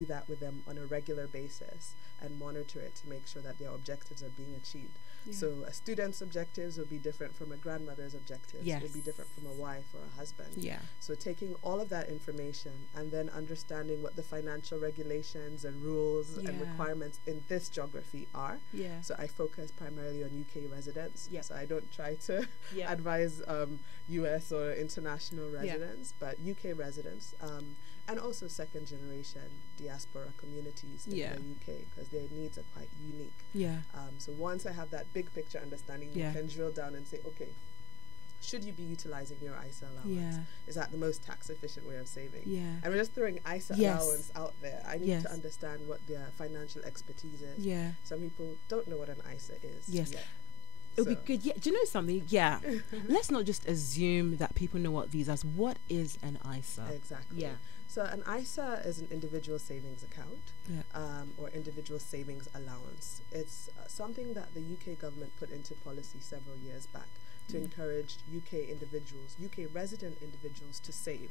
do that with them on a regular basis and monitor it to make sure that their objectives are being achieved. Yeah. So a student's objectives will be different from a grandmother's objectives. Yes. Will be different from a wife or a husband. Yeah. So taking all of that information and then understanding what the financial regulations and rules and Yeah. requirements in this geography are. Yeah. So I focus primarily on UK residents. Yep. So I don't try to Yeah. advise US or international residents, but UK residents. And also second generation diaspora communities in Yeah. the UK, because their needs are quite unique. Yeah. So once I have that big picture understanding, Yeah. you can drill down and say, okay, should you be utilizing your ISA allowance? Yeah. Is that the most tax efficient way of saving? Yeah. And we're just throwing ISA Yes. allowance out there. I need Yes. to understand what their financial expertise is. Yeah. Some people don't know what an ISA is. Yes. Yet. It would be good. Yeah. Do you know something? Yeah. Let's not just assume that people know what these are. What is an ISA? Exactly. Yeah. So an ISA is an individual savings account, Yeah. or individual savings allowance. It's something that the UK government put into policy several years back to encourage UK individuals, UK resident individuals, to save.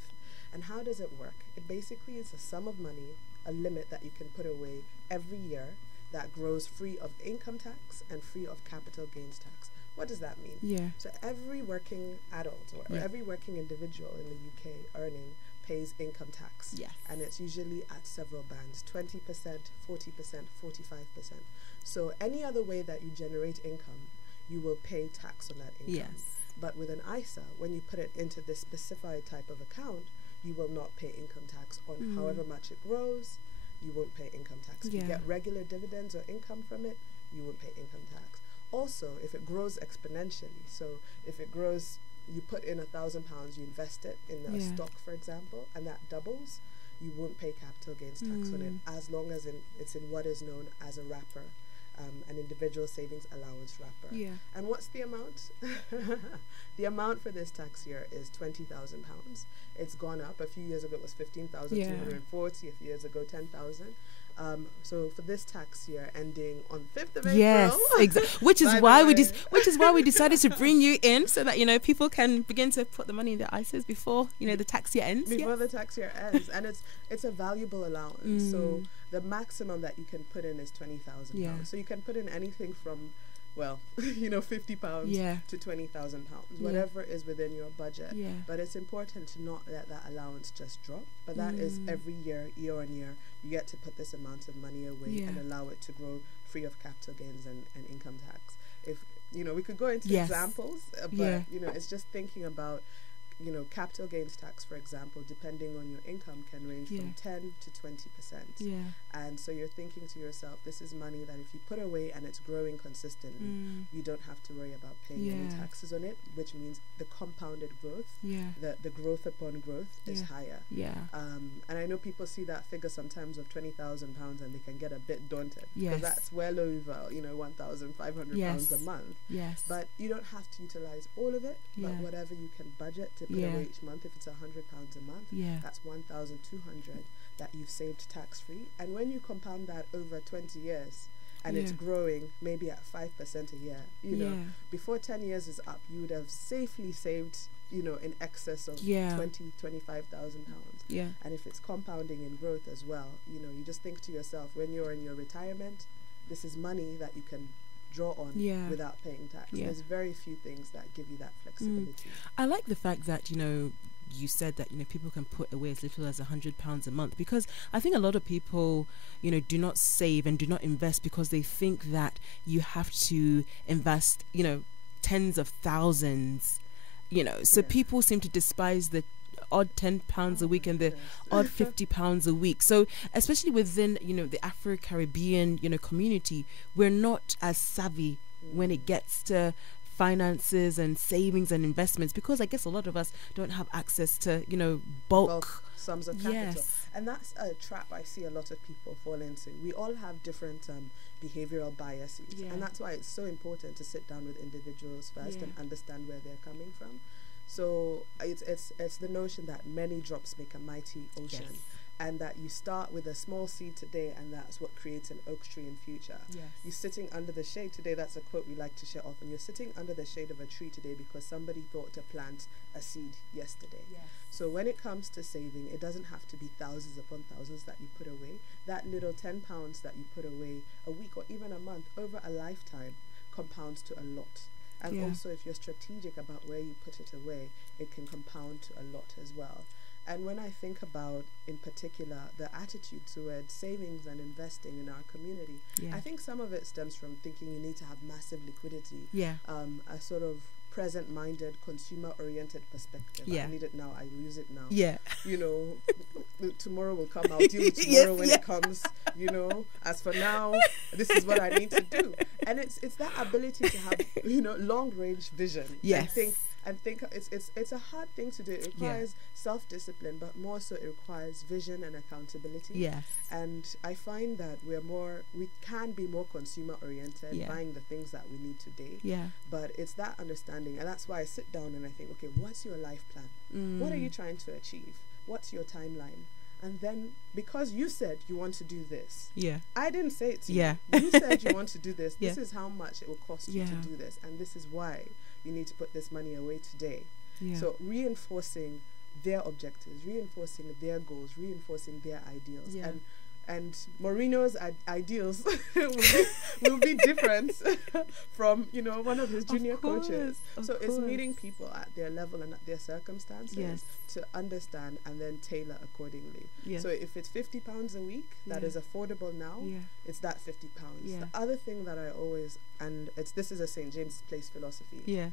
And how does it work? It basically is a sum of money, a limit that you can put away every year that grows free of income tax and free of capital gains tax. What does that mean? Yeah. So every working adult or Yeah. every working individual in the UK earning pays income tax. Yes. And it's usually at several bands, 20%, 40%, 45%. So any other way that you generate income, you will pay tax on that income. Yes. But with an ISA, when you put it into this specified type of account, you will not pay income tax on however much it grows. You won't pay income tax. If you Yeah. get regular dividends or income from it, you won't pay income tax. Also, if it grows exponentially, so if it grows, you put in £1,000, you invest it in a Yeah. stock, for example, and that doubles, you won't pay capital gains tax on it, as long as it's in what is known as a wrapper, an individual savings allowance wrapper. Yeah. And what's the amount? The amount for this tax year is £20,000. It's gone up. A few years ago, it was 15,240. A few years ago, 10,000. So for this tax year ending on 5th of April. Yes, exactly. Which is By the why we way. decided to bring you in, so that people can begin to put the money in their ISAs before the tax year ends. Before the tax year ends, and it's a valuable allowance. So the maximum that you can put in is £20,000. Yeah. So you can put in anything from, well, £50 Yeah. to £20,000, Yeah. whatever is within your budget. Yeah. But it's important to not let that allowance just drop. But that is every year, year on year, you get to put this amount of money away Yeah. and allow it to grow free of capital gains and income tax. If we could go into Yes. examples, but Yeah. it's just thinking about. Capital gains tax, for example, depending on your income, can range from 10 to 20%. Yeah. And so you're thinking to yourself, this is money that if you put away and it's growing consistently, you don't have to worry about paying any Yeah. taxes on it, which means the compounded growth, Yeah. the growth upon growth is Yeah. higher. Yeah. And I know people see that figure sometimes of £20,000 and they can get a bit daunted. Yes. Because that's well over, £1,500 a Yes. month. Yes. But you don't have to utilize all of it, but Yeah. whatever you can budget to put Yeah. away each month, if it's £100 a month, Yeah. that's 1,200 that you've saved tax free. And when you compound that over 20 years and it's Yeah. growing maybe at 5% a year, Yeah. before 10 years is up, you would have safely saved, in excess of Yeah. 25,000 pounds. Yeah. And if it's compounding in growth as well, you just think to yourself, when you're in your retirement, this is money that you can draw on Yeah. without paying tax. Yeah. There's very few things that give you that flexibility. I like the fact that you said that people can put away as little as £100 a month, because I think a lot of people do not save and do not invest because they think that you have to invest tens of thousands. So Yeah. people seem to despise the odd £10 a week and the Yes. odd £50 a week. So especially within the Afro-Caribbean community, we're not as savvy when it gets to finances and savings and investments, because I guess a lot of us don't have access to bulk. Sums of capital. Yes. And that's a trap I see a lot of people fall into. We all have different behavioral biases. Yeah. And that's why it's so important to sit down with individuals first Yeah. and understand where they're coming from. So it's the notion that many drops make a mighty ocean. Yes. and that you start with a small seed today, and that's what creates an oak tree in future. Yes. You're sitting under the shade today. That's a quote we like to share often. You're sitting under the shade of a tree today because somebody thought to plant a seed yesterday. Yes. So when it comes to saving, it doesn't have to be thousands upon thousands that you put away. That little £10 that you put away a week or even a month over a lifetime compounds to a lot. And also, if you're strategic about where you put it away, it can compound to a lot as well. And when I think about, in particular, the attitude towards savings and investing in our community, I think some of it stems from thinking you need to have massive liquidity. A sort of present-minded, consumer-oriented perspective. I need it now, I use it now. You know, tomorrow will come, I'll deal with tomorrow when it comes. You know, as for now, this is what I need to do. And it's that ability to have, you know, long-range vision. And think it's a hard thing to do. It requires self-discipline, but more so it requires vision and accountability. And I find that we can be more consumer-oriented, buying the things that we need today. But it's that understanding, and that's why I sit down and I think, okay, what's your life plan? What are you trying to achieve? What's your timeline? And then, because you said you want to do this, I didn't say it to you. You said you want to do this. This is how much it will cost you to do this, and this is why you need to put this money away today. So reinforcing their objectives, reinforcing their goals, reinforcing their ideals, and Mourinho's ideals will be different from, you know, one of his junior coaches. So it's meeting people at their level and at their circumstances to understand and then tailor accordingly. So if it's £50 a week, that is affordable now, it's that £50. The other thing that I always, and this is a St. James Place philosophy.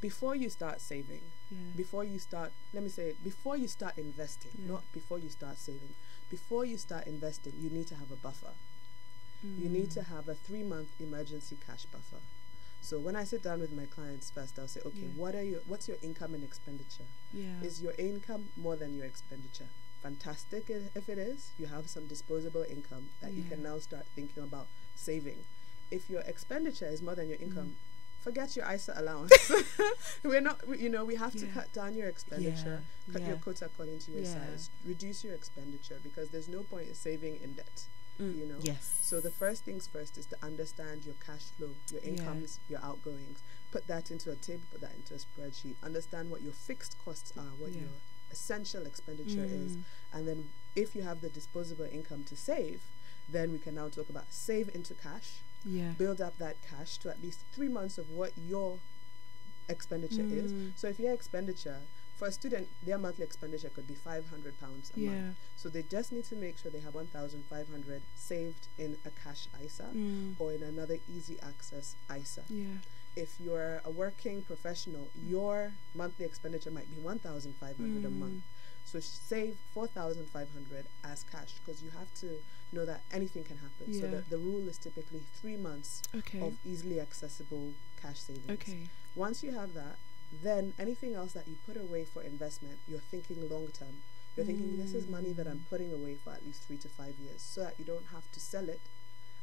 Before you start saving, before you start investing, not before you start saving. Before you start investing, you need to have a buffer. You need to have a 3-month emergency cash buffer. So when I sit down with my clients first, I'll say, okay, what's your income and expenditure? Is your income more than your expenditure? Fantastic. If it is, you have some disposable income that you can now start thinking about saving. If your expenditure is more than your income, forget your ISA allowance. We have to cut down your expenditure, cut your quota according to your size, reduce your expenditure, because there's no point in saving in debt. You know. So the first things first is to understand your cash flow, your incomes, your outgoings. Put that into a table, put that into a spreadsheet. Understand what your fixed costs are, what your essential expenditure is, and then if you have the disposable income to save, then we can now talk about save into cash. Build up that cash to at least 3 months of what your expenditure is. So if your expenditure, for a student, their monthly expenditure could be £500 a month. So they just need to make sure they have 1,500 saved in a cash ISA or in another easy access ISA. If you're a working professional, your monthly expenditure might be 1,500 a month. So save 4,500 as cash, because you have to know that anything can happen. So the rule is typically 3 months of easily accessible cash savings. Once you have that, then anything else that you put away for investment, you're thinking long term. You're thinking, this is money that I'm putting away for at least 3 to 5 years, so that you don't have to sell it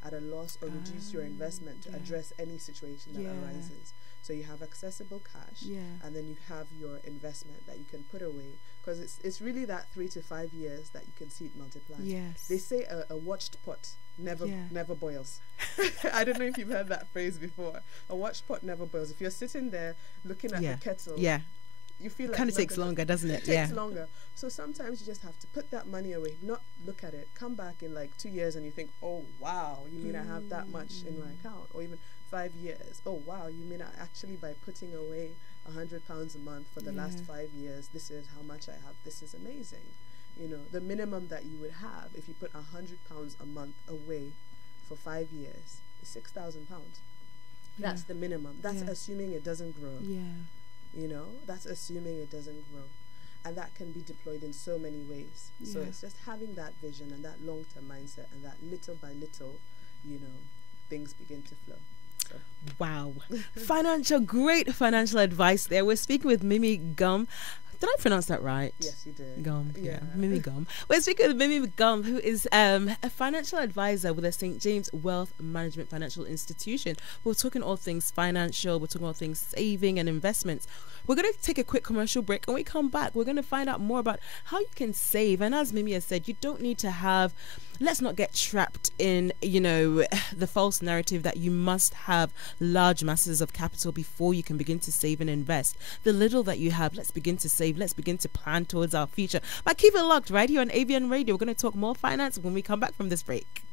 at a loss or reduce your investment to address any situation that arises. So you have accessible cash, and then you have your investment that you can put away, because it's really that 3 to 5 years that you can see it multiply. They say a watched pot never boils. I don't know if you've heard that phrase before. A watched pot never boils. If you're sitting there looking at the kettle, you feel like kind of takes longer, doesn't it? It takes longer. So sometimes you just have to put that money away, not look at it, come back in like 2 years and you think, oh wow, you mean I have that much in my account? Or even 5 years, oh wow, you mean I actually, by putting away £100 a month for the last 5 years, this is how much I have. This is amazing. You know, the minimum that you would have if you put £100 a month away for 5 years is £6,000. That's the minimum. That's assuming it doesn't grow. You know, that's assuming it doesn't grow. And that can be deployed in so many ways. So it's just having that vision and that long-term mindset, and that little by little, you know, things begin to flow. So. Wow. Great financial advice there. We're speaking with Mimi Gum, Did I pronounce that right? Yes, you did. Gum. Yeah. Mimi Gum. We're speaking with Mimi Gum, who is a financial advisor with the St. James Wealth Management Financial Institution. We're talking all things financial. We're talking all things saving and investments. We're going to take a quick commercial break, and we come back. We're going to find out more about how you can save. And as Mimi has said, you don't need to have, let's not get trapped in, the false narrative that you must have large masses of capital before you can begin to save and invest. The little that you have, let's begin to save. Let's begin to plan towards our future. But keep it locked right here on ABN Radio. We're going to talk more finance when we come back from this break.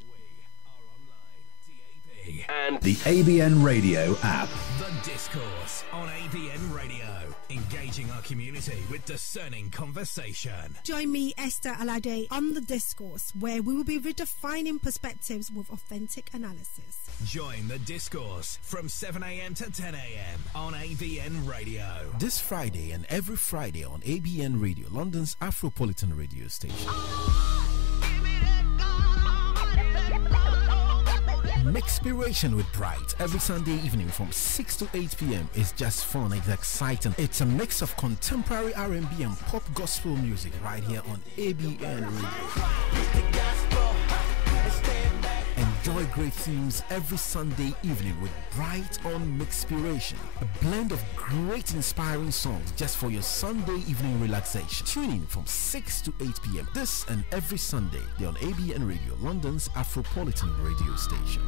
And the ABN Radio app. The Discourse on ABN Radio. Engaging our community with discerning conversation. Join me, Esther Alade, on The Discourse, where we will be redefining perspectives with authentic analysis. Join The Discourse from 7 a.m. to 10 a.m. on ABN Radio. This Friday and every Friday on ABN Radio, London's Afropolitan radio station. Mixpiration with Bright every Sunday evening from 6 to 8 p.m. is just fun. It's exciting. It's a mix of contemporary R&B and pop gospel music right here on ABN Radio. Enjoy great themes every Sunday evening with Bright on Mixpiration. A blend of great inspiring songs just for your Sunday evening relaxation. Tune in from 6 to 8 p.m. This and every Sunday. They're on ABN Radio, London's Afropolitan radio station.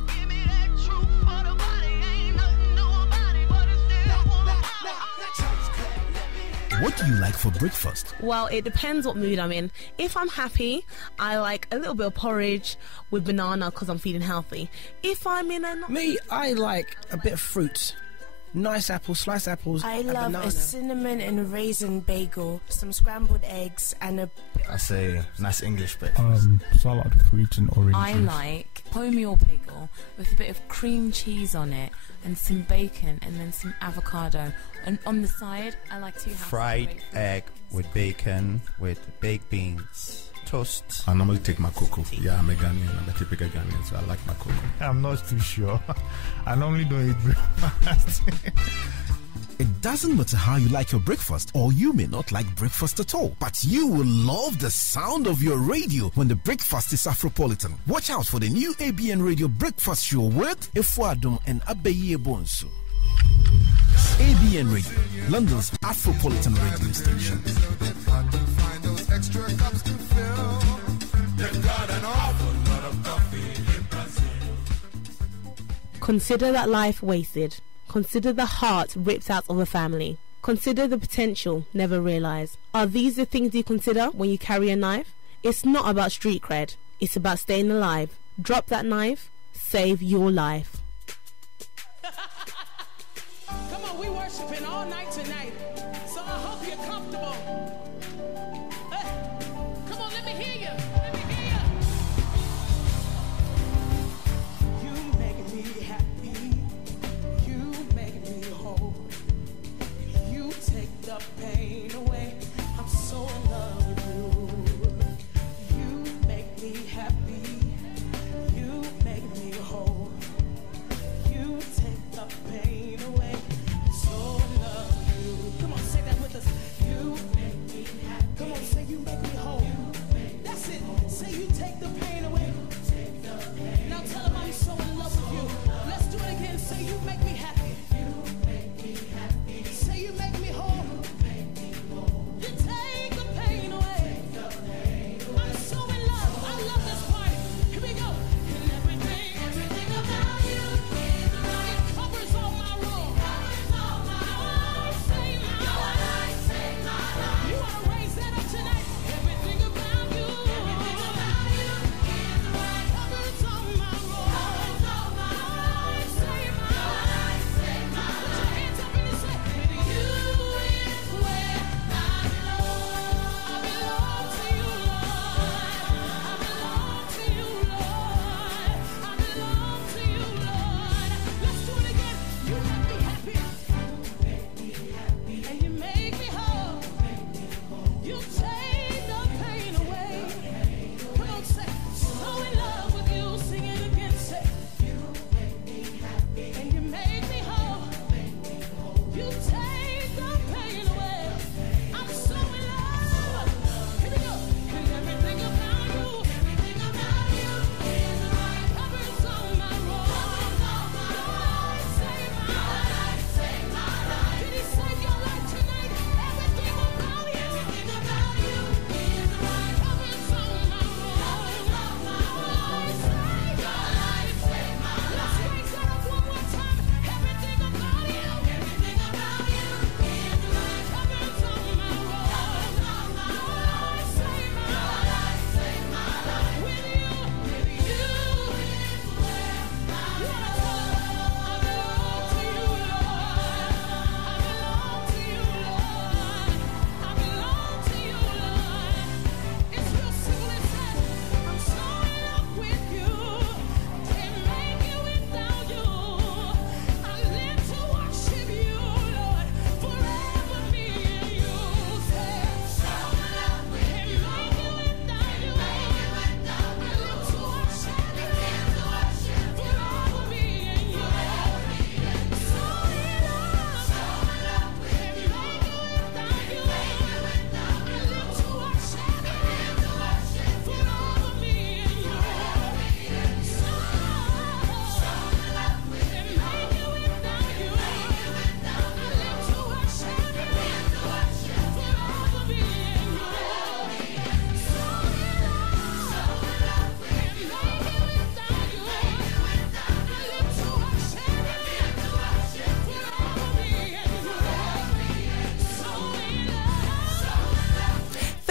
What do you like for breakfast? Well, it depends what mood I'm in. If I'm happy, I like a little bit of porridge with banana because I'm feeling healthy. If I'm in a... Me, I like a bit of fruit. Nice apples, sliced apples. I a love banana. a cinnamon and raisin bagel, some scrambled eggs, and a... I say nice English breakfast. Salad, fruit and oranges. I like wholemeal bagel with a bit of cream cheese on it and some bacon and then some avocado. And on the side, I like to have fried egg with bacon, with baked beans, toast. I normally take my cocoa. Yeah, I'm a Ghanaian. I'm a typical Ghanaian, so I like my cocoa. I'm not too sure. I normally don't eat breakfast. It doesn't matter how you like your breakfast, or you may not like breakfast at all, but you will love the sound of your radio when the breakfast is Afropolitan. Watch out for the new ABN Radio Breakfast Show with Efuadum and Abeye Bonsu. ABN Radio, London's Afropolitan radio station. Consider that life wasted. Consider the heart ripped out of a family. Consider the potential never realized. Are these the things you consider when you carry a knife? It's not about street cred. It's about staying alive. Drop that knife. Save your life. Come on, we worshiping all night tonight, so I hope you're comfortable. Come on, let me hear you. Let me hear you. You make me happy. You make me whole. You take the pain away. I'm so in love with you. You make me happy. You make me whole.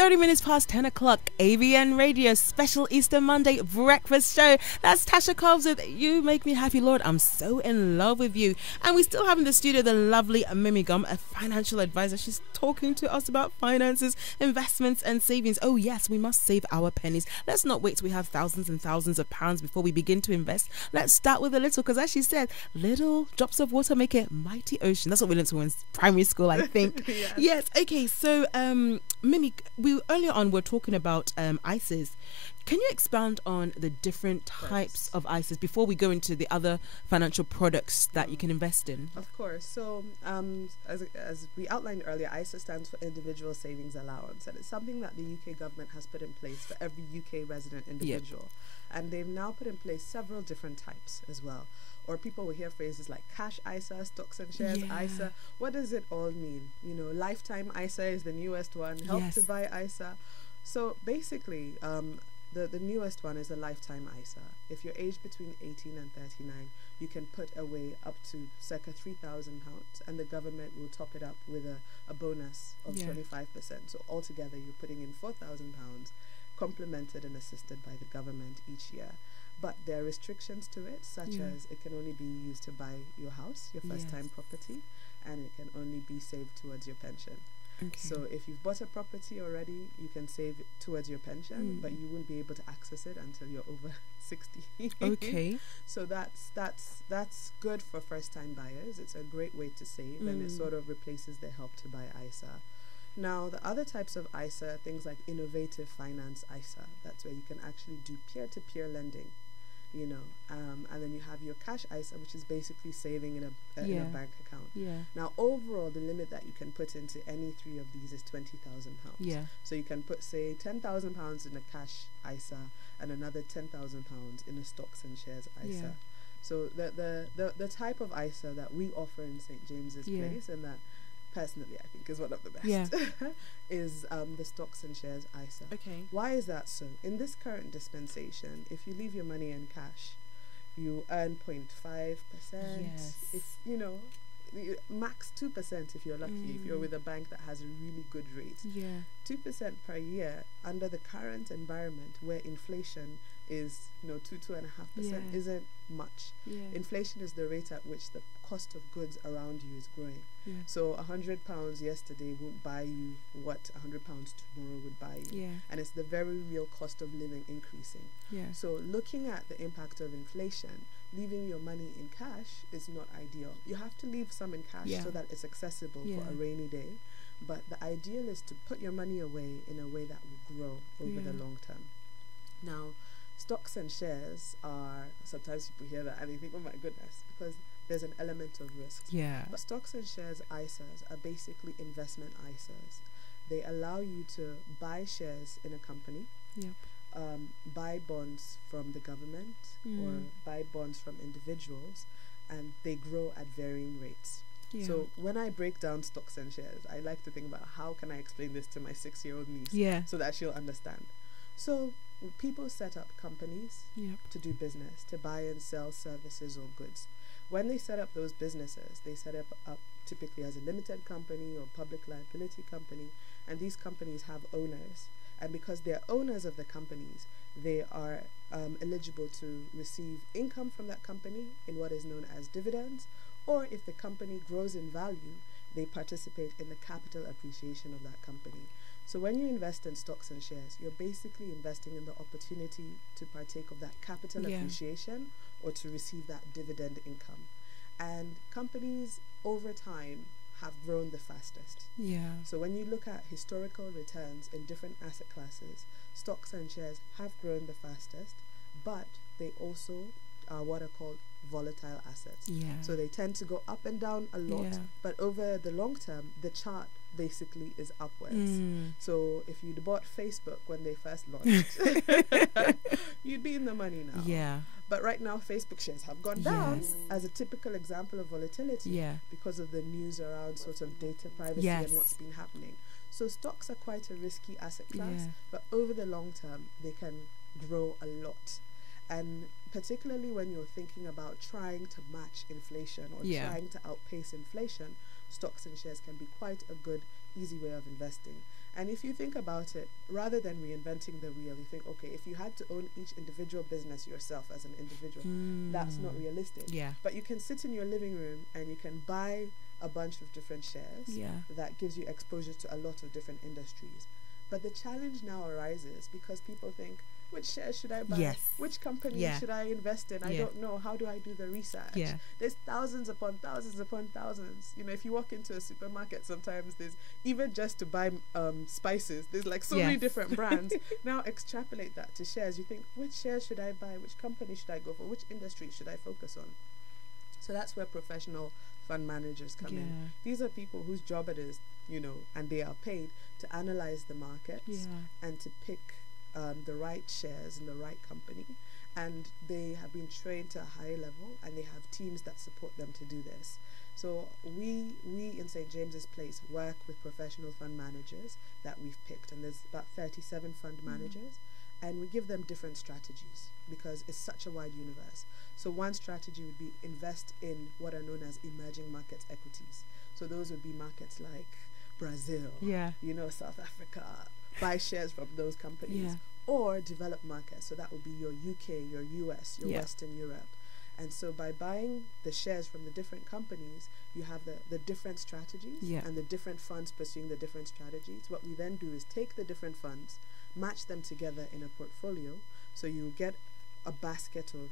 30 minutes past 10 o'clock. ABN Radio special Easter Monday breakfast show. That's Tasha Cobbs with You Make Me Happy, Lord. I'm so in love with you. And we still have in the studio the lovely Mimi Gum, a financial advisor. She's talking to us about finances, investments and savings. Oh yes, we must save our pennies. Let's not wait till we have thousands and thousands of pounds before we begin to invest. Let's start with a little, because as she said, little drops of water make a mighty ocean. That's what we learned in primary school, I think. Yes. Okay, so Mimi, we earlier on were talking about ISAs. Can you expound on the different types of ISAs before we go into the other financial products that you can invest in? Of course. So as we outlined earlier, ISA stands for Individual Savings Allowance, and it's something that the UK government has put in place for every UK resident individual. And they've now put in place several different types as well. Or people will hear phrases like cash ISA, stocks and shares ISA. What does it all mean? You know, lifetime ISA is the newest one. Help to buy ISA. So basically, the newest one is a lifetime ISA. If you're aged between 18 and 39, you can put away up to circa £3,000, and the government will top it up with a bonus of 25%. So altogether, you're putting in £4,000, complemented and assisted by the government each year. But there are restrictions to it, such as it can only be used to buy your house, your first-time property, and it can only be saved towards your pension. Okay. So if you've bought a property already, you can save it towards your pension, but you won't be able to access it until you're over 60. Okay. So that's good for first-time buyers. It's a great way to save, and it sort of replaces the Help to Buy ISA. Now, the other types of ISA, things like innovative finance ISA, that's where you can actually do peer-to-peer lending, you know, and then you have your cash ISA, which is basically saving in a bank account. Now, overall, the limit that you can put into any three of these is £20,000. So you can put, say, £10,000 in a cash ISA and another £10,000 in a stocks and shares ISA. So the type of ISA that we offer in St. James's Place, and that personally I think is one of the best, is the stocks and shares ISA. Okay. Why is that so? In this current dispensation, if you leave your money in cash, you earn 0.5%. If you know, max 2% if you're lucky, if you're with a bank that has a really good rate. 2% per year under the current environment where inflation is, you know, 2.5% isn't much. Inflation is the rate at which the cost of goods around you is growing. So £100 yesterday won't buy you what £100 tomorrow would buy you. And it's the very real cost of living increasing. So looking at the impact of inflation, leaving your money in cash is not ideal. You have to leave some in cash so that it's accessible for a rainy day. But the ideal is to put your money away in a way that will grow over the long term. Now, stocks and shares are, sometimes people hear that and they think, oh my goodness, because there's an element of risk. But stocks and shares ISAs are basically investment ISAs. They allow you to buy shares in a company, buy bonds from the government, or buy bonds from individuals, and they grow at varying rates. So when I break down stocks and shares, I like to think about how can I explain this to my 6-year-old niece so that she'll understand. So people set up companies to do business, to buy and sell services or goods. When they set up those businesses, they set up typically as a limited company or public liability company, and these companies have owners. And because they're owners of the companies, they are eligible to receive income from that company in what is known as dividends, or if the company grows in value, they participate in the capital appreciation of that company. So when you invest in stocks and shares, you're basically investing in the opportunity to partake of that capital appreciation or to receive that dividend income. And companies over time have grown the fastest. So when you look at historical returns in different asset classes, stocks and shares have grown the fastest, but they also are what are called volatile assets. So they tend to go up and down a lot, but over the long term, the chart basically is upwards. So if you'd bought Facebook when they first launched, you'd be in the money now. But right now, Facebook shares have gone down as a typical example of volatility because of the news around sort of data privacy and what's been happening. So stocks are quite a risky asset class, but over the long term, they can grow a lot. And particularly when you're thinking about trying to match inflation or trying to outpace inflation, stocks and shares can be quite a good, easy way of investing. And if you think about it, rather than reinventing the wheel, you think, okay, if you had to own each individual business yourself as an individual, that's not realistic. Yeah. But you can sit in your living room and you can buy a bunch of different shares. That gives you exposure to a lot of different industries. But the challenge now arises because people think, which shares should I buy? Yes. Which company should I invest in? I don't know. How do I do the research? There's thousands upon thousands upon thousands. You know, if you walk into a supermarket, sometimes there's, even just to buy spices, there's like so many different brands. Now extrapolate that to shares. You think, which shares should I buy? Which company should I go for? Which industry should I focus on? So that's where professional fund managers come in. These are people whose job it is, you know, and they are paid to analyze the markets and to pick the right shares in the right company, and they have been trained to a high level, and they have teams that support them to do this. So we in St. James's Place work with professional fund managers that we've picked, and there's about 37 fund managers, and we give them different strategies because it's such a wide universe. So one strategy would be invest in what are known as emerging markets equities. So those would be markets like Brazil, you know, South Africa. Buy shares from those companies, or developed markets. So that would be your UK, your US, your Western Europe. And so by buying the shares from the different companies, you have the different strategies and the different funds pursuing the different strategies. What we then do is take the different funds, match them together in a portfolio. So you get a basket of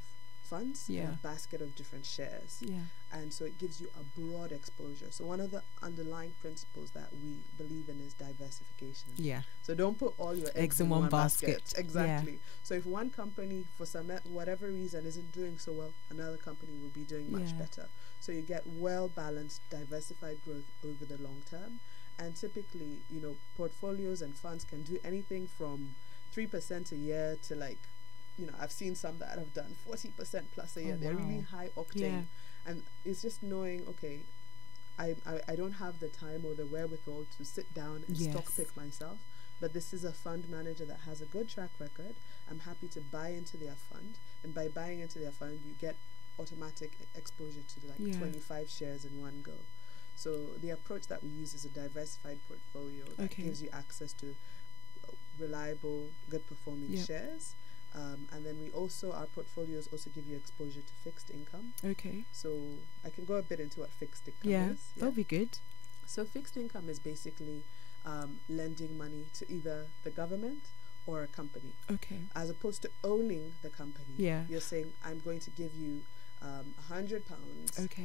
funds, and a basket of different shares. And so it gives you a broad exposure. So one of the underlying principles that we believe in is diversification. So don't put all your eggs in one basket. Exactly. So if one company, for some whatever reason, isn't doing so well, another company will be doing much better. So you get well-balanced, diversified growth over the long term. And typically, you know, portfolios and funds can do anything from 3% a year to, like, you know, I've seen some that have done 40% plus a year. They're really high octane. And it's just knowing, okay, I don't have the time or the wherewithal to sit down and stock pick myself, but this is a fund manager that has a good track record. I'm happy to buy into their fund, and by buying into their fund, you get automatic exposure to like 25 shares in one go. So the approach that we use is a diversified portfolio that gives you access to reliable, good performing shares. And then we also, our portfolios also give you exposure to fixed income. So I can go a bit into what fixed income is. That'll be good. So fixed income is basically lending money to either the government or a company. As opposed to owning the company. You're saying, I'm going to give you £100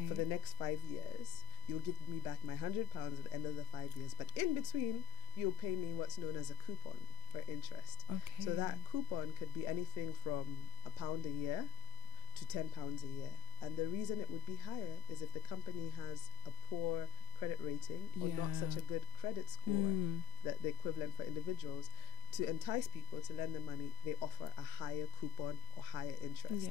for the next 5 years. You'll give me back my £100 at the end of the 5 years. But in between, you'll pay me what's known as a coupon for interest. So that coupon could be anything from £1 a year to £10 a year. And the reason it would be higher is if the company has a poor credit rating or not such a good credit score, that the equivalent for individuals, to entice people to lend them money, they offer a higher coupon or higher interest.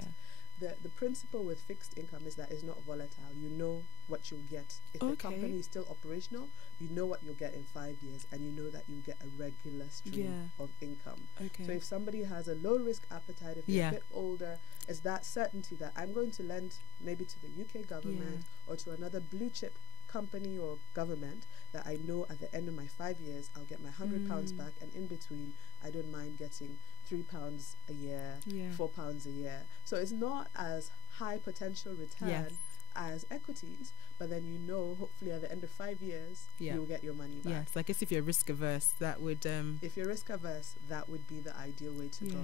The principle with fixed income is that it's not volatile. You know what you'll get. If the company is still operational, you know what you'll get in 5 years, and you know that you'll get a regular stream of income. So if somebody has a low risk appetite, if they're a bit older, it's that certainty that I'm going to lend maybe to the UK government or to another blue chip company or government that I know at the end of my 5 years I'll get my £100 back, and in between I don't mind getting £3 a year, £4 a year. So it's not as high potential return as equities, but then you know hopefully at the end of 5 years you'll get your money back. So I guess if you're risk averse, that would if you're risk averse, that would be the ideal way to go.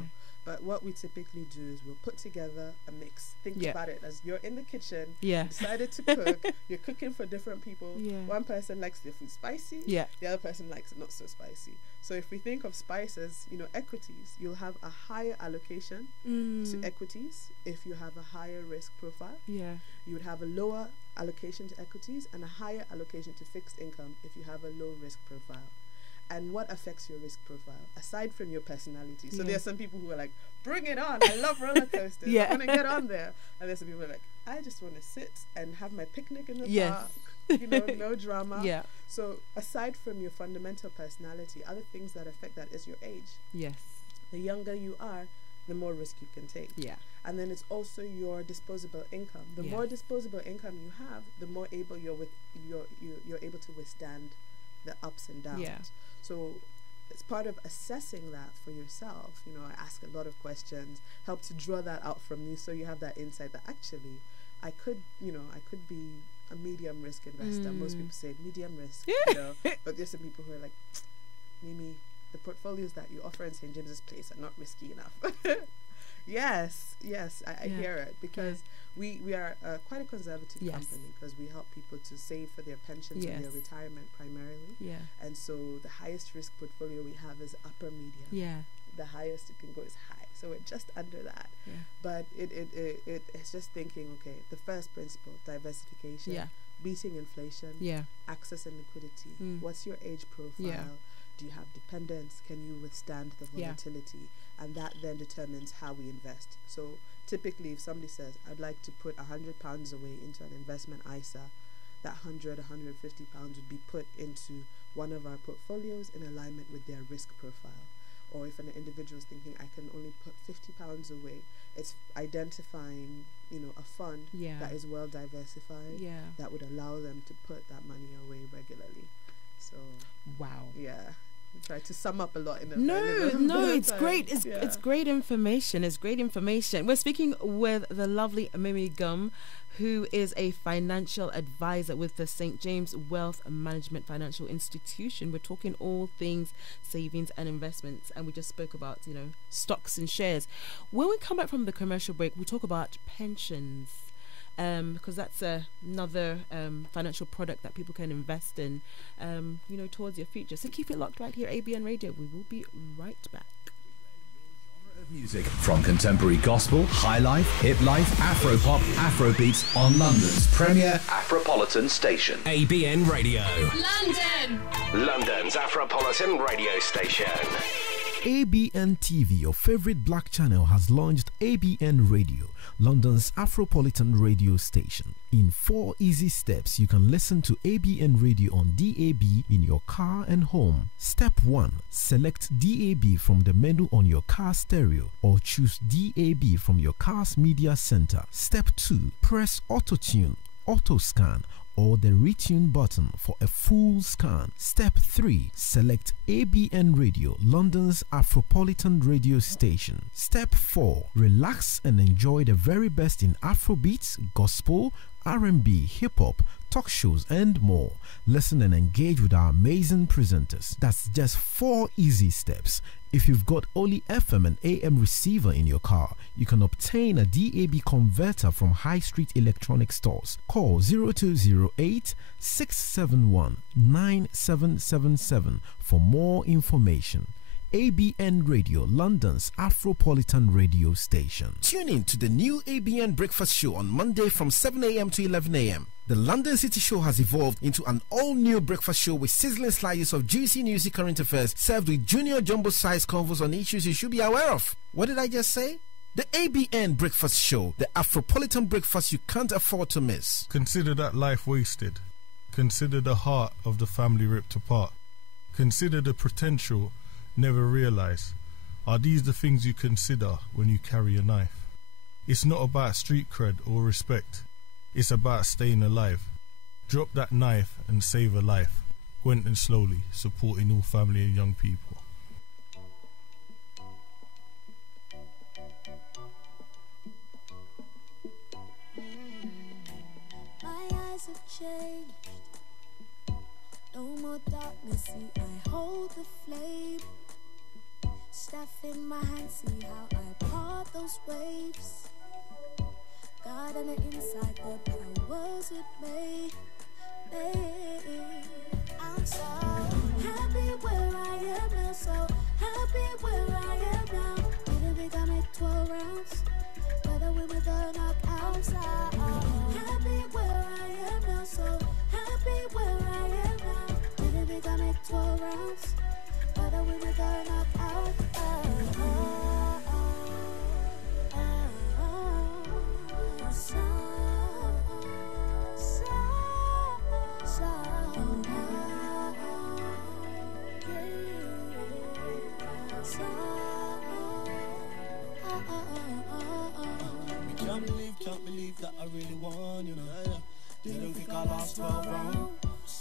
But what we typically do is we'll put together a mix. Think about it as you're in the kitchen, you decided to cook, you're cooking for different people. One person likes their food spicy, the other person likes it not so spicy. So if we think of spices, you know, equities, you'll have a higher allocation to equities if you have a higher risk profile. You would have a lower allocation to equities and a higher allocation to fixed income if you have a low risk profile. And what affects your risk profile, aside from your personality? So there are some people who are like, bring it on, I love roller coasters, I want to get on there. And there's some people who are like, I just want to sit and have my picnic in the park, you know, no drama. So aside from your fundamental personality, other things that affect that is your age. The younger you are, the more risk you can take. And then it's also your disposable income. The more disposable income you have, the more able you're able to withstand the ups and downs. Yeah. So it's part of assessing that for yourself. You know, I ask a lot of questions, help to draw that out from you, so you have that insight that actually I could be a medium risk investor. Most people say medium risk, you know, but there's some people who are like, Mimi, the portfolios that you offer in St. James's Place are not risky enough. Yes, I hear it, because we are quite a conservative company, because we help people to save for their pensions and their retirement primarily. Yeah. And so the highest risk portfolio we have is upper medium. Yeah. The highest it can go is high. So we're just under that. Yeah. But it's just thinking, okay, the first principle, diversification, beating inflation, access and liquidity. What's your age profile? Yeah. Do you have dependents? Can you withstand the volatility? And that then determines how we invest. So typically, if somebody says, I'd like to put £100 away into an investment ISA, that £150 would be put into one of our portfolios in alignment with their risk profile. Or if an individual is thinking, I can only put £50 away, it's identifying, you know, a fund that is well diversified, that would allow them to put that money away regularly. So try to sum up a lot in a it's great. It's great information. It's great information. We're speaking with the lovely Mimi Gum, who is a financial advisor with the St. James Wealth Management Financial Institution. We're talking all things savings and investments, and we just spoke about, you know, stocks and shares. When we come back from the commercial break, we'll talk about pensions. Because that's another financial product that people can invest in, you know, towards your future. So keep it locked right here, ABN Radio. We will be right back. Music from contemporary gospel, high life, hip life, Afropop, Afrobeats on London's premier Afropolitan station. ABN Radio. London's Afropolitan radio station. ABN TV, your favorite black channel, has launched ABN Radio, London's Afropolitan radio station. In 4 easy steps, you can listen to ABN Radio on DAB in your car and home. Step 1. Select DAB from the menu on your car stereo, or choose DAB from your car's media center. Step 2. Press Auto-Tune, Auto-Scan, or the retune button for a full scan. Step 3. Select ABN Radio, London's Afropolitan radio station. Step 4. Relax and enjoy the very best in Afrobeats, gospel, R&B, hip-hop, talk shows and more. Listen and engage with our amazing presenters. That's just 4 easy steps. If you've got only FM and AM receiver in your car, you can obtain a DAB converter from High Street Electronic Stores. Call 0208 671 9777 for more information. ABN Radio, London's Afropolitan radio station. Tune in to the new ABN Breakfast Show on Monday from 7 a.m. to 11 a.m. The London City Show has evolved into an all-new breakfast show with sizzling slices of juicy newsy current affairs served with junior jumbo-sized convos on issues you should be aware of. What did I just say? The ABN Breakfast Show, the Afropolitan breakfast you can't afford to miss. Consider that life wasted. Consider the heart of the family ripped apart. Consider the potential never realized. Are these the things you consider when you carry a knife? It's not about street cred or respect. It's about staying alive. Drop that knife and save a life. Quentin Slowly, supporting all family and young people. My eyes have changed. No more darkness, see I hold the flame. Staff in my hand, see how I part those waves. God on the inside, the powers it may. I'm so happy where I am now, so happy where I am now. Didn't think I make 12 rounds, whether we were the knockouts. Happy where I am now, so happy where I am now. Didn't think I make 12 rounds, whether we were the knockouts. Can't believe that I really won, you know. Didn't think I lost 12 rounds.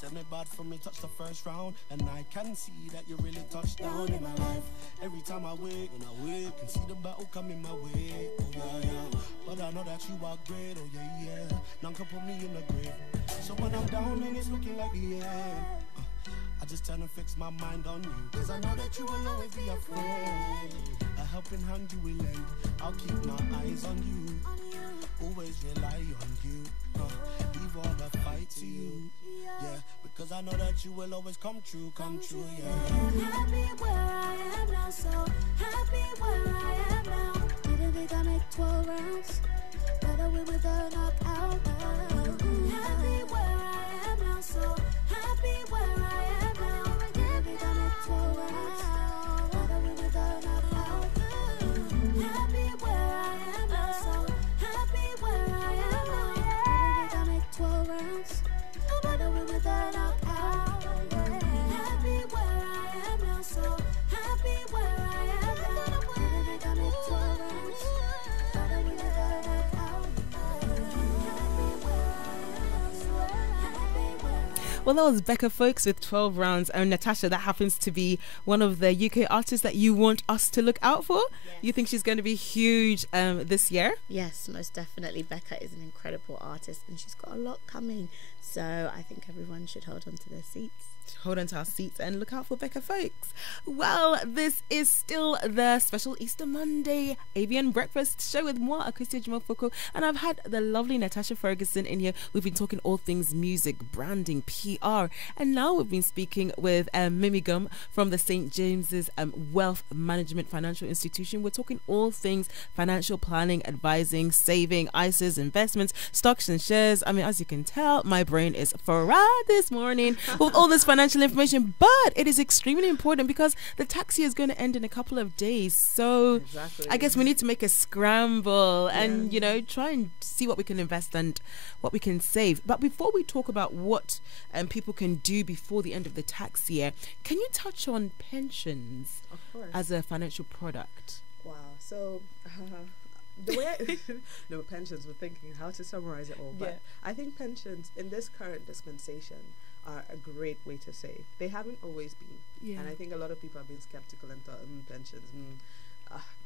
Said me bad from me touch the first round, and I can see that you really touched down in my life. Every time I wake, can see the battle coming my way. Oh yeah, yeah. But I know that you are great. Oh yeah, yeah. None can put me in the grave. So when I'm down and it's looking like the end, I just try to fix my mind on you, cause I know that you will always be a friend. A helping hand you will lend. I'll keep my eyes on you, always rely on you. Leave all the fight to you, yeah, because I know that you will always come true, yeah. Happy where I am now, so happy where I am now. Didn't think I make 12 rounds, but I win with a knockout. Happy where I am now, so happy where I am now. Didn't think I make 12 rounds, but I win with a knockout. Happy where I am now, so happy where I am now. Didn't think I make 12 rounds, but I win with a knockout. Happy where I am now, so happy where I am now. Didn't think I make 12 rounds, but I win with a knockout. Happy where I am now, so happy where I am. Well, that was Becca Folks with 12 rounds. And Natasha, that happens to be one of the UK artists that you want us to look out for. Yes. You think she's going to be huge this year? Yes, most definitely. Becca is an incredible artist and she's got a lot coming. So I think everyone should hold on to their seats. Hold on to our seats and look out for Becca Folks. Well, this is still the special Easter Monday ABN Breakfast show with moi, Akosa Dwomo-Fokuo, and I've had the lovely Natasha Ferguson in here. We've been talking all things music, branding, PR, and now we've been speaking with Mimi Gum from the St. James's Wealth Management Financial Institution. We're talking all things financial planning, advising, saving, ISAs, investments, stocks and shares. I mean, as you can tell, my brain is fried this morning with all this financial information, but it is extremely important because the tax year is going to end in a couple of days. So I guess we need to make a scramble and, you know, try and see what we can invest and what we can save. But before we talk about what people can do before the end of the tax year, can you touch on pensions as a financial product? Wow. So the way no pensions, we're thinking how to summarize it all, but I think pensions in this current dispensation are a great way to save. They haven't always been, and I think a lot of people have been skeptical and thought pensions,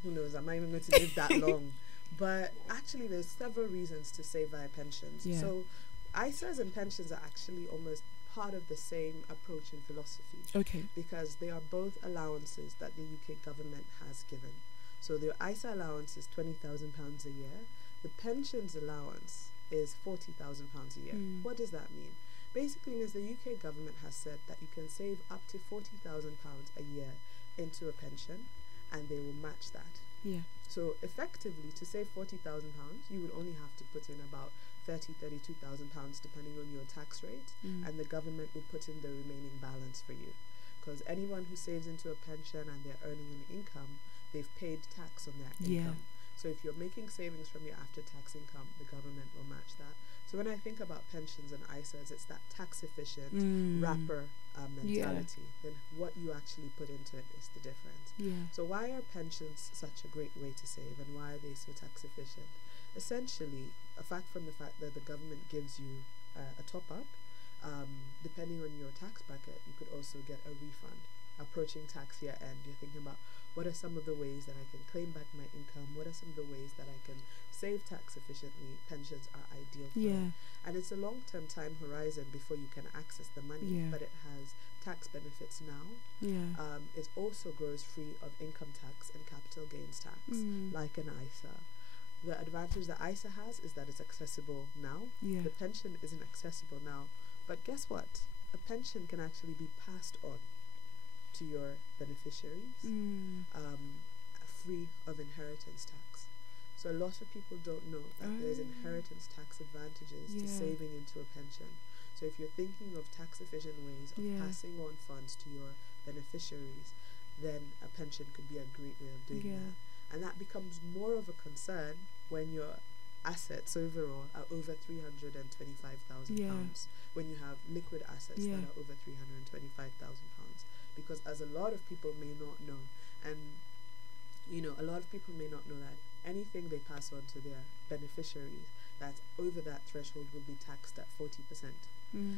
who knows, am I even going to live that long? But actually there's several reasons to save via pensions. So ISAs and pensions are actually almost part of the same approach and philosophy, because they are both allowances that the UK government has given. So the ISA allowance is £20,000 a year. The pensions allowance is £40,000 a year. What does that mean? Basically means the UK government has said that you can save up to £40,000 a year into a pension and they will match that. So effectively, to save £40,000, you would only have to put in about £32,000 depending on your tax rate, and the government will put in the remaining balance for you. Because anyone who saves into a pension and they're earning an income, they've paid tax on their income. So if you're making savings from your after-tax income, the government will match that. So when I think about pensions and ISAs, it's that tax-efficient wrapper mentality. Then what you actually put into it is the difference. So why are pensions such a great way to save, and why are they so tax-efficient? Essentially, apart from the fact that the government gives you a top-up, depending on your tax bracket, you could also get a refund. Approaching tax year end, you're thinking about what are some of the ways that I can claim back my income, what are some of the ways that I can save tax efficiently. Pensions are ideal for it. And it's a long-term time horizon before you can access the money, but it has tax benefits now. It also grows free of income tax and capital gains tax, like an ISA. The advantage that ISA has is that it's accessible now. The pension isn't accessible now, but guess what? A pension can actually be passed on to your beneficiaries, free of inheritance tax. So a lot of people don't know that there's inheritance tax advantages to saving into a pension. So if you're thinking of tax efficient ways of passing on funds to your beneficiaries, then a pension could be a great way of doing that. And that becomes more of a concern when your assets overall are over £325,000, when you have liquid assets that are over £325,000. Because as a lot of people may not know, and you know, a lot of people may not know that anything they pass on to their beneficiaries that's over that threshold will be taxed at 40%.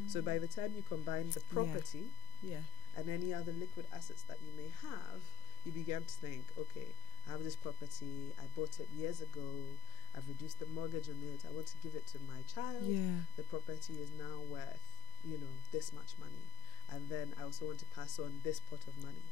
So by the time you combine the property and any other liquid assets that you may have, you begin to think, okay, I have this property, I bought it years ago, I've reduced the mortgage on it, I want to give it to my child. The property is now worth, this much money. And then I also want to pass on this pot of money.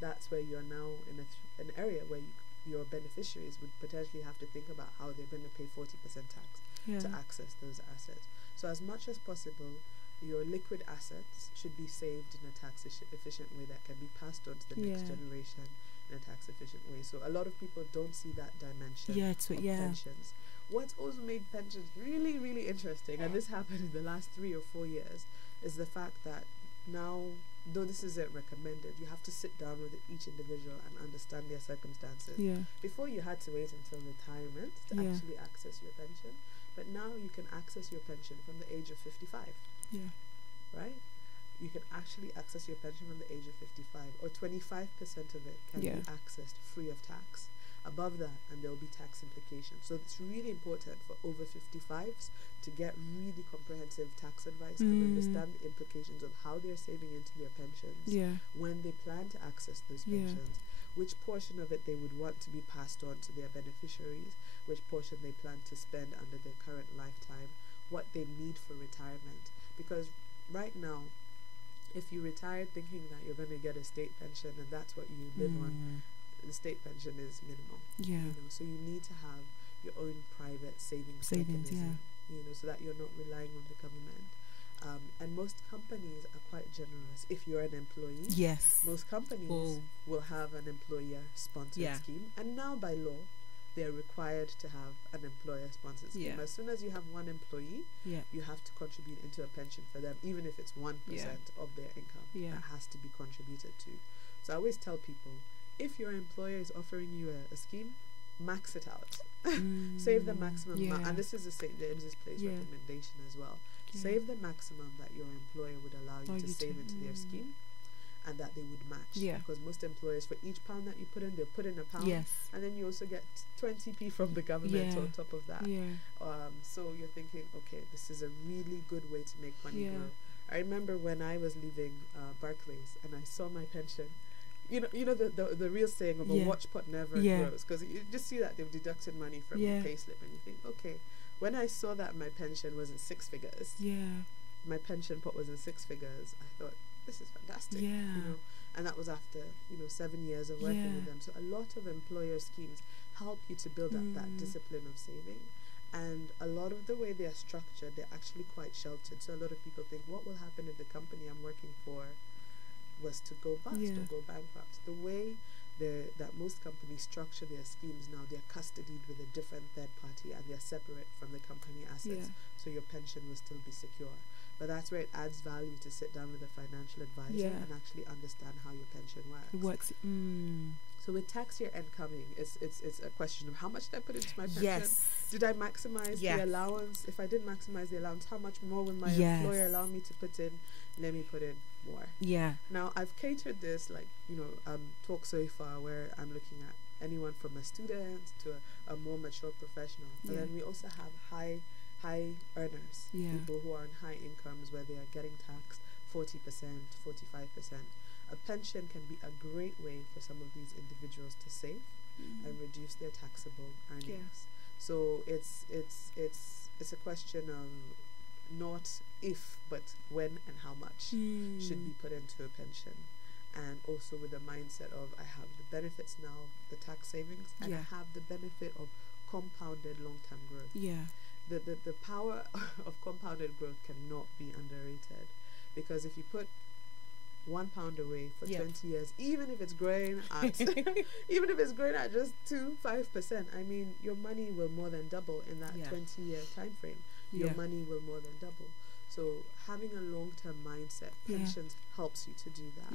That's where you're now in an area where your beneficiaries would potentially have to think about how they're going to pay 40% tax to access those assets. So as much as possible, your liquid assets should be saved in a tax efficient way that can be passed on to the next generation in a tax efficient way. So a lot of people don't see that dimension of pensions. What's also made pensions really, really interesting, and this happened in the last 3 or 4 years, is the fact that now, though this isn't recommended, you have to sit down with each individual and understand their circumstances. Before, you had to wait until retirement to actually access your pension, but now you can access your pension from the age of 55. Right? You can actually access your pension from the age of 55, or 25% of it can be accessed free of tax. Above that, and there will be tax implications. So it's really important for over 55s to get really comprehensive tax advice and understand the implications of how they're saving into their pensions when they plan to access those pensions, which portion of it they would want to be passed on to their beneficiaries, which portion they plan to spend under their current lifetime, what they need for retirement. Because right now, if you retire thinking that you're going to get a state pension and that's what you live on, the state pension is minimal. So you need to have your own private savings mechanism, so that you're not relying on the government. And most companies are quite generous. If you're an employee, most companies will have an employer-sponsored scheme. And now by law, they're required to have an employer-sponsored scheme. As soon as you have one employee, you have to contribute into a pension for them, even if it's 1% of their income that has to be contributed to. So I always tell people, if your employer is offering you a scheme, max it out. Save the maximum. And this is a St. James's Place recommendation as well. Save the maximum that your employer would allow you to save into their scheme, and that they would match. Because most employers, for each pound that you put in, they'll put in a pound. And then you also get 20p from the government on top of that. So you're thinking, okay, this is a really good way to make money grow. I remember when I was leaving Barclays and I saw my pension. You know the real saying of a watch pot never grows, because you just see that they've deducted money from your payslip and you think, okay, when I saw that my pension was in 6 figures, my pension pot was in 6 figures, I thought, this is fantastic, and that was after 7 years of working with them. So a lot of employer schemes help you to build up that discipline of saving, and a lot of the way they are structured, they're actually quite sheltered. So a lot of people think, what will happen if the company I'm working for was to go bust or go bankrupt? The way that most companies structure their schemes now, they're custodied with a different third party and they're separate from the company assets, so your pension will still be secure. But that's where it adds value to sit down with a financial advisor and actually understand how your pension works. So with tax year end coming, it's a question of how much did I put into my pension? Did I maximize the allowance? If I didn't maximize the allowance, how much more will my employer allow me to put in? Let me put in more. Now I've catered this talk so far where I'm looking at anyone from a student to a more mature professional. But then we also have high earners, people who are on high incomes where they are getting taxed 40%, 45%. A pension can be a great way for some of these individuals to save and reduce their taxable earnings. So it's a question of not if, but when and how much should be put into a pension. And also with the mindset of, I have the benefits now, the tax savings, and I have the benefit of compounded long-term growth. The power of compounded growth cannot be underrated, because if you put £1 away for 20 years, even if it's growing at just 5%, I mean, your money will more than double in that 20-year time frame. Your money will more than double. So having a long-term mindset, pensions helps you to do that.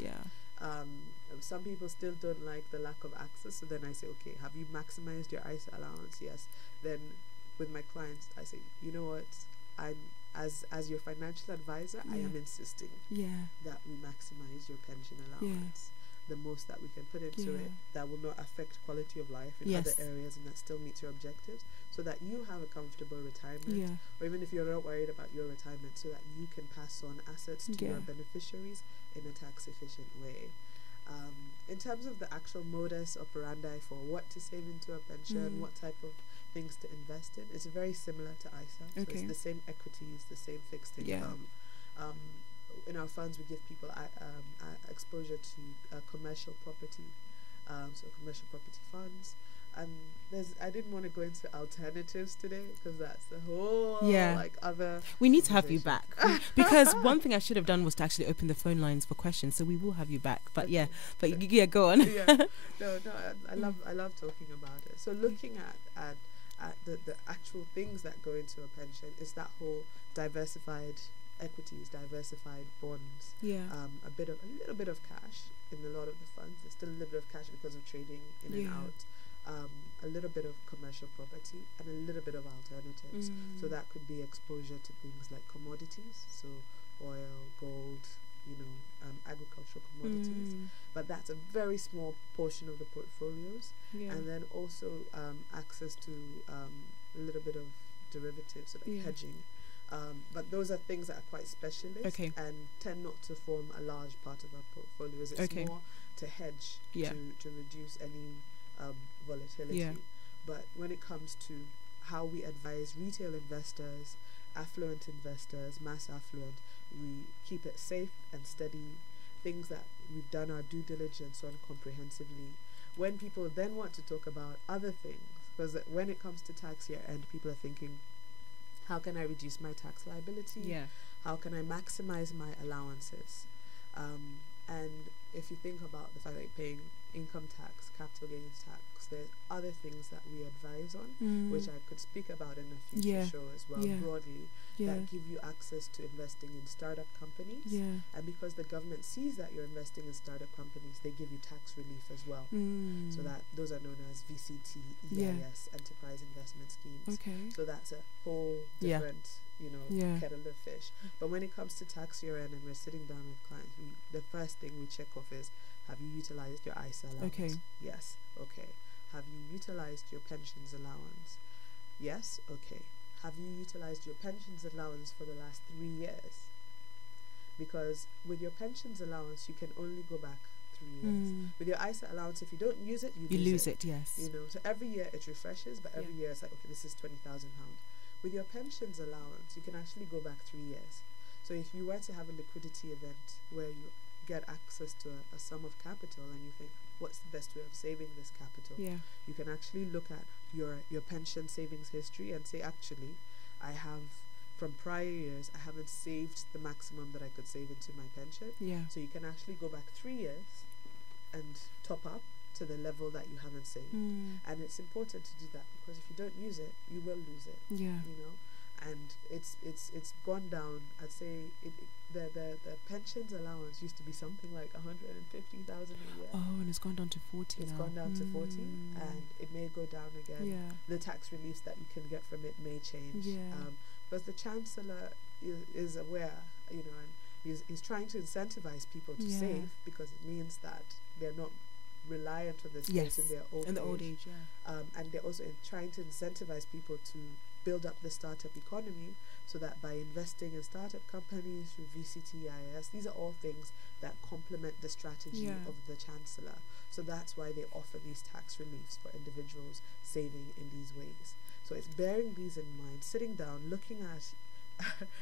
Some people still don't like the lack of access, so then I say, okay, have you maximized your ISA allowance? Yes. Then with my clients, I say, you know what, I'm as your financial advisor, I am insisting that we maximize your pension allowance. the most that we can put into it that will not affect quality of life in other areas and that still meets your objectives, so that you have a comfortable retirement, or even if you're not worried about your retirement, so that you can pass on assets to your beneficiaries in a tax efficient way. In terms of the actual modus operandi for what to save into a pension, what type of things to invest in, it's very similar to ISA. So it's the same equities, the same fixed income. In our funds, we give people exposure to commercial property, so commercial property funds. And I didn't want to go into alternatives today because that's the whole like other. We need to have you back because one thing I should have done was to actually open the phone lines for questions. So we will have you back. But go on. I love talking about it. So looking at the actual things that go into a pension is that whole diversified equities, diversified bonds, a little bit of cash in a lot of the funds. There's still a little bit of cash because of trading in and out. A little bit of commercial property and a little bit of alternatives. So that could be exposure to things like commodities, so oil, gold, agricultural commodities. But that's a very small portion of the portfolios. And then also access to a little bit of derivatives, so like hedging. But those are things that are quite specialist and tend not to form a large part of our portfolios. It's more to hedge, to reduce any volatility. But when it comes to how we advise retail investors, affluent investors, mass affluent, we keep it safe and steady, things that we've done our due diligence on comprehensively. When people then want to talk about other things, because when it comes to tax year end, people are thinking, how can I reduce my tax liability? How can I maximize my allowances? And if you think about the fact that you're paying income tax, capital gains tax, there's other things that we advise on, which I could speak about in a future show as well, broadly, that give you access to investing in startup companies. And because the government sees that you're investing in startup companies, they give you tax relief as well. So that those are known as VCT, EIS, Enterprise Investment Schemes. So that's a whole different kettle of fish. But when it comes to tax year end and we're sitting down with clients, the first thing we check off is, have you utilized your ISA allowance? Yes. Okay. Have you utilized your pensions allowance? Yes. Okay. Have you utilized your pensions allowance for the last 3 years? Because with your pensions allowance, you can only go back 3 years. With your ISA allowance, if you don't use it, you lose it. So every year it refreshes, but every year it's like, okay, this is £20,000. With your pensions allowance, you can actually go back 3 years. So if you were to have a liquidity event where you get access to a sum of capital and you think, what's the best way of saving this capital? You can actually look at your pension savings history and say, actually, I have, from prior years, I haven't saved the maximum that I could save into my pension. So you can actually go back 3 years and top up to the level that you haven't saved. And it's important to do that because if you don't use it, you will lose it. And it's gone down. I'd say the pensions allowance used to be something like 150,000 a year. Oh, and it's gone down to 40 It's now. gone down to 40, and it may go down again. The tax reliefs that you can get from it may change. Because the Chancellor is aware, and he's trying to incentivize people to save, because it means that they're not reliant on this space in their old age. And they're also trying to incentivize people to build up the startup economy, so that by investing in startup companies through VCTIS, these are all things that complement the strategy of the Chancellor. So that's why they offer these tax reliefs for individuals saving in these ways. So it's bearing these in mind, sitting down, looking at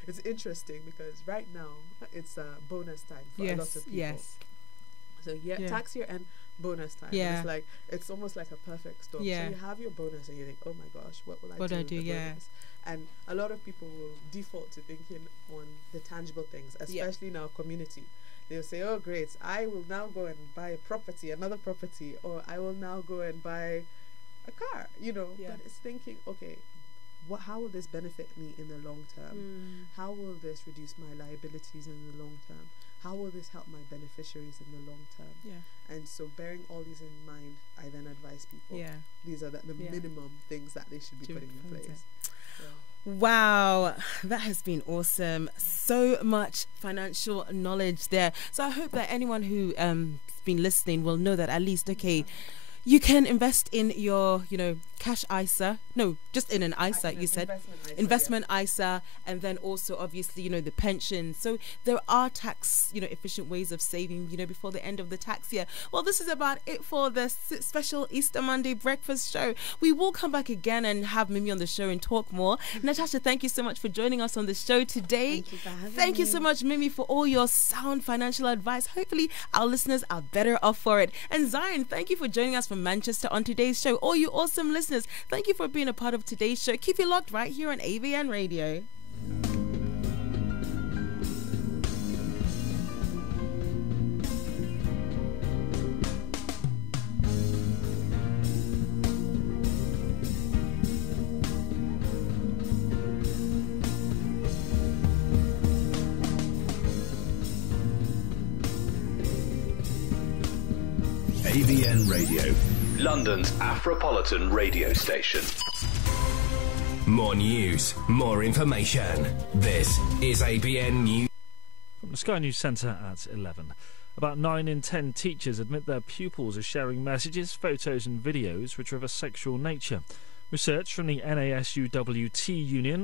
it's interesting because right now it's bonus time for a lot of people. So tax year and bonus time. It's like, it's almost like a perfect storm. So you have your bonus and you think, oh my gosh, what will I do with the bonus? And a lot of people will default to thinking on the tangible things, especially in our community. They'll say, oh great, I will now go and buy a property, another property, or I will now go and buy a car, But it's thinking, okay, how will this benefit me in the long term? How will this reduce my liabilities in the long term? How will this help my beneficiaries in the long term? And so bearing all these in mind, I then advise people, these are the minimum things that they should be putting in place. Wow, that has been awesome. So much financial knowledge there. So I hope that anyone who been listening will know that at least, okay, you can invest in your, cash ISA. No, just in an ISA, you said. Investment ISA, and then also, obviously, the pension. So there are tax, efficient ways of saving, before the end of the tax year. Well, this is about it for the special Easter Monday breakfast show. We will come back again and have Mimi on the show and talk more. Natasha, thank you so much for joining us on the show today. Thank you for having me. Thank you so much, Mimi, for all your sound financial advice. Hopefully, our listeners are better off for it. And Zion, thank you for joining us from Manchester on today's show. All you awesome listeners, thank you for being a part of today's show. Keep it locked right here on AVN Radio. AVN Radio, London's Afropolitan radio station. More news, more information. This is ABN News. From the Sky News Centre at 11. About 9 in 10 teachers admit their pupils are sharing messages, photos and videos which are of a sexual nature. Research from the NASUWT Union